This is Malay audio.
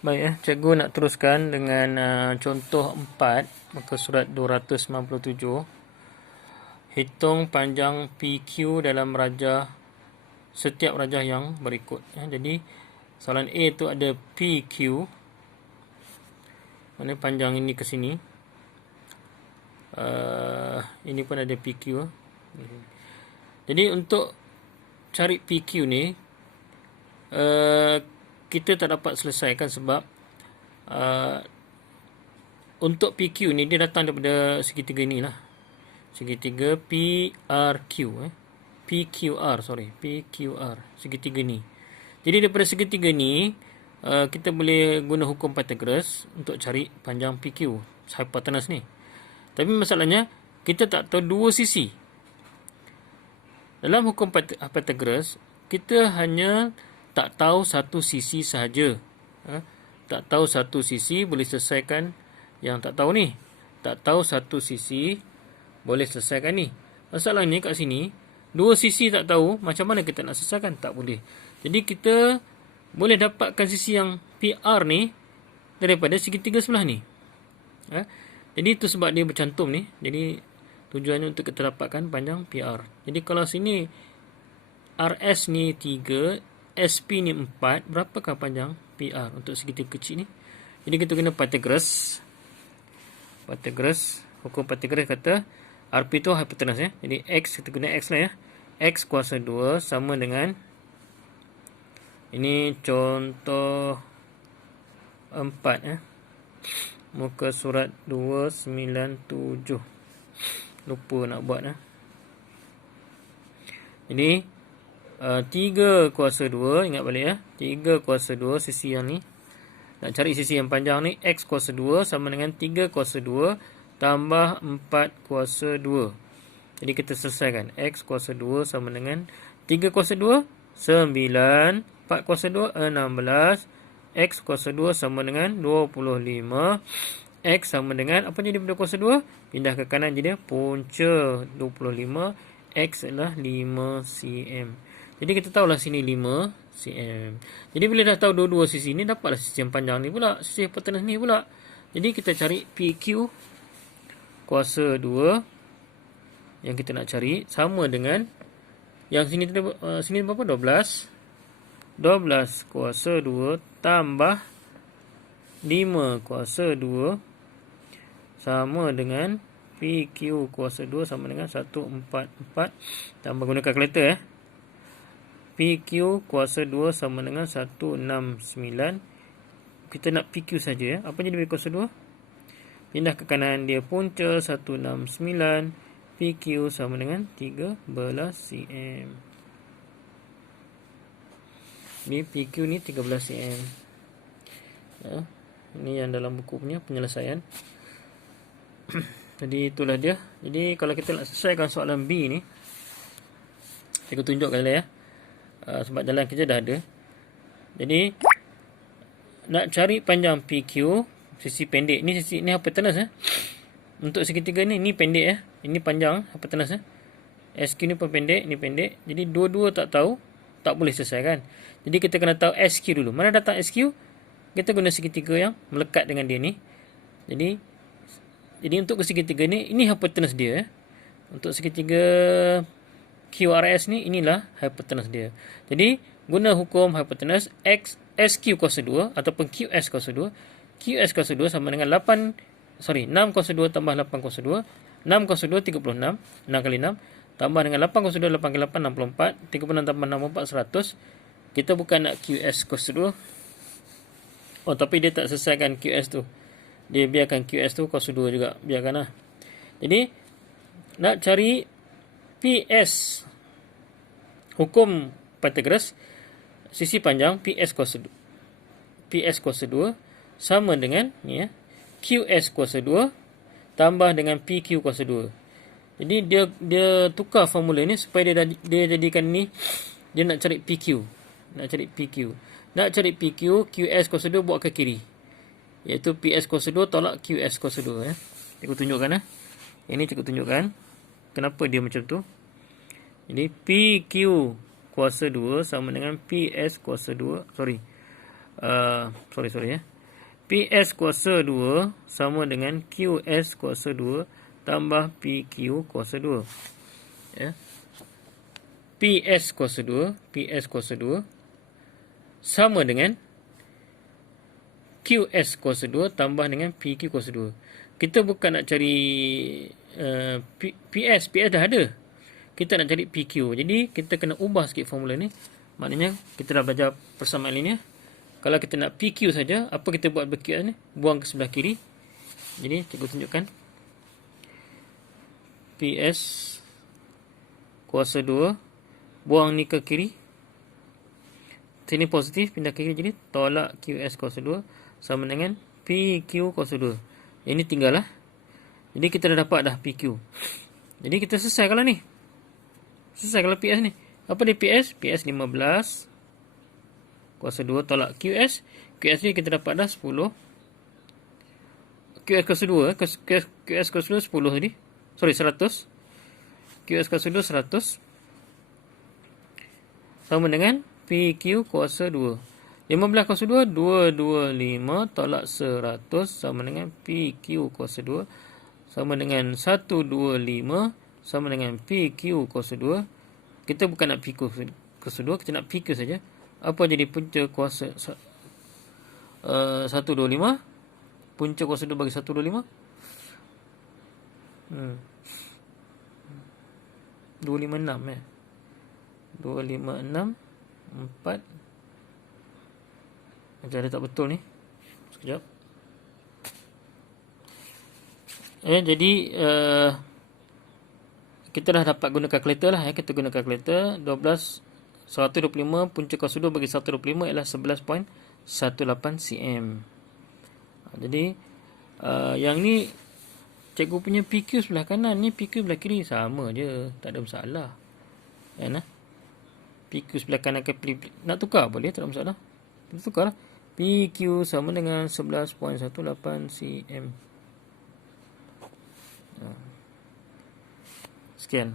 Baik, cikgu nak teruskan dengan contoh 4 muka surat 297. Hitung panjang PQ dalam setiap rajah yang berikut. Jadi soalan A tu ada PQ. Mana panjang ini ke sini. Ini pun ada PQ. Jadi untuk cari PQ ni kita tak dapat selesaikan sebab untuk PQ ni dia datang daripada segitiga ni lah. Segitiga PQR, segitiga ni. Jadi daripada segitiga ni kita boleh guna hukum Pythagoras untuk cari panjang PQ, hypotenuse ni. Tapi masalahnya kita tak tahu dua sisi. Dalam hukum Pythagoras kita hanya tak tahu satu sisi sahaja. Tak tahu satu sisi boleh selesaikan yang tak tahu ni. Tak tahu satu sisi boleh selesaikan ni. Masalahnya kat sini, dua sisi tak tahu, macam mana kita nak selesaikan? Tak boleh. Jadi kita boleh dapatkan sisi yang PR ni daripada segitiga sebelah ni. Jadi itu sebab dia bercantum ni. Jadi tujuannya untuk kita dapatkan panjang PR. Jadi kalau sini RS ni 3, SP ni 4, berapakah panjang PR untuk segitiga kecil ni? Jadi kita guna Pythagoras. Hukum Pythagoras kata RP tu hypotenuse ya. Jadi X, kita guna X lah ya. X kuasa 2 sama dengan, ini contoh 4 ya. Muka surat 297. Lupa nak buat ya. Jadi 3 kuasa 2, ingat balik ya. 3 kuasa 2 sisi yang ni. Nak cari sisi yang panjang ni, X kuasa 2 sama dengan 3 kuasa 2 tambah 4 kuasa 2. Jadi kita selesaikan. X kuasa 2 sama dengan 3 kuasa 2, 9. 4 kuasa 2, 16. X kuasa 2 sama dengan 25. X sama dengan, apa jadi benda kuasa 2? Pindah ke kanan jadi punca 25. X adalah 5 cm. Jadi kita tahulah sini 5 cm. Jadi bila dah tahu dua-dua sisi ni, dapatlah sisi yang panjang ni pula, sisi hypotenuse ni pula. Jadi kita cari PQ kuasa 2 yang kita nak cari sama dengan yang sini sini berapa? 12. 12 kuasa 2 tambah 5 kuasa 2 sama dengan PQ kuasa 2 sama dengan 144 tambah guna kalkulator ya. PQ kuasa 2 sama dengan 169. Kita nak PQ saja ya. Apa jadi kuasa 2? Pindah ke kanan dia punca 169. PQ sama dengan 13 cm. Ni PQ ni 13 cm. Ya. Ini yang dalam buku punya penyelesaian. Jadi itulah dia. Jadi kalau kita nak selesaikan soalan B ni, saya tunjukkan lah ya. Sebab dalam kerja dah ada. Jadi nak cari panjang PQ, sisi pendek ni, sisi ni hypotenuse untuk segitiga ni pendek ya. Ini panjang hypotenuse SQ ni pun pendek, ni pendek. Jadi dua-dua tak tahu, tak boleh selesaikan. Jadi kita kena tahu SQ dulu. Mana datang SQ? Kita guna segitiga yang melekat dengan dia ni. Jadi untuk segitiga ni, ini hypotenuse dia ya. Untuk segitiga QRS ni, inilah hypotenuse dia. Jadi guna hukum hypotenuse, SQ kuasa 2 ataupun QS kuasa 2. QS kuasa 2 sama dengan 6 kuasa 2 tambah 8 kuasa 2. 6 kuasa 2 36. 6 kali 6 tambah dengan 8 kuasa 2 8 kali 8 64. 36 tambah 64 100. Kita bukan nak QS kuasa 2. Oh, tapi dia tak selesaikan QS tu. Dia biarkan QS tu kuasa 2 juga. Biarkanlah. Jadi nak cari PS, hukum Pythagoras, sisi panjang PS kuasa 2 sama dengan ni ya, QS kuasa 2 tambah dengan PQ kuasa 2. Jadi dia tukar formula ni supaya dia jadikan ni, dia nak cari PQ. Nak cari PQ, QS kuasa 2 buat ke kiri. Iaitu PS kuasa 2 tolak QS kuasa 2 ya. Cikgu tunjukkan ya. Ini cikgu tunjukkan kenapa dia macam tu. Jadi PQ kuasa 2 sama dengan PS kuasa 2. Sorry ya. PS kuasa 2 sama dengan QS kuasa 2 tambah PQ kuasa 2. Ya. PS kuasa 2 sama dengan QS kuasa 2 tambah dengan PQ kuasa 2. Kita bukan nak cari PS dah ada. Kita nak cari PQ. Jadi kita kena ubah sikit formula ni. Maknanya kita dah belajar persamaan linear. Kalau kita nak PQ saja, apa kita buat berQS ni? Buang ke sebelah kiri. Jadi cikgu tunjukkan. PS kuasa 2, buang ni ke kiri. Sini positif, pindah ke kiri. Jadi tolak QS kuasa 2 sama dengan PQ kuasa 2. Yang ni tinggal lah. Jadi kita dah dapat dah PQ. Jadi kita selesai kalau ni. Selesai kalau PS ni. Apa dia PS? PS 15 kuasa 2 tolak QS. QS ni kita dapat dah 10. QS kuasa 2. QS kuasa 2 10 tadi. Sorry, 100. QS kuasa 2 100. Sama dengan PQ kuasa 2. 15 kuasa 2, 225 tolak 100 sama dengan PQ kuasa 2. Sama dengan 125 sama dengan PQ kuasa 2. Kita bukan nak PQ kuasa 2, kita nak PQ saja. Apa jadi punca kuasa 125? Punca kuasa 2 bagi 125? 256 ya. 256 4. Macam ada tak betul ni. Sekejap. Jadi kita dah dapat guna kalkulator lah. Kita guna kalkulator. 125 punca kuasa 2 bagi 125 ialah 11.18 cm. Jadi yang ni cikgu punya PQ sebelah kanan, ni PQ sebelah kiri, sama je, tak ada masalah. Kan? PQ sebelah kanan ke nak tukar boleh, tak ada masalah. Kita tukar lah. PQ sama dengan 11.18 cm. Sekian.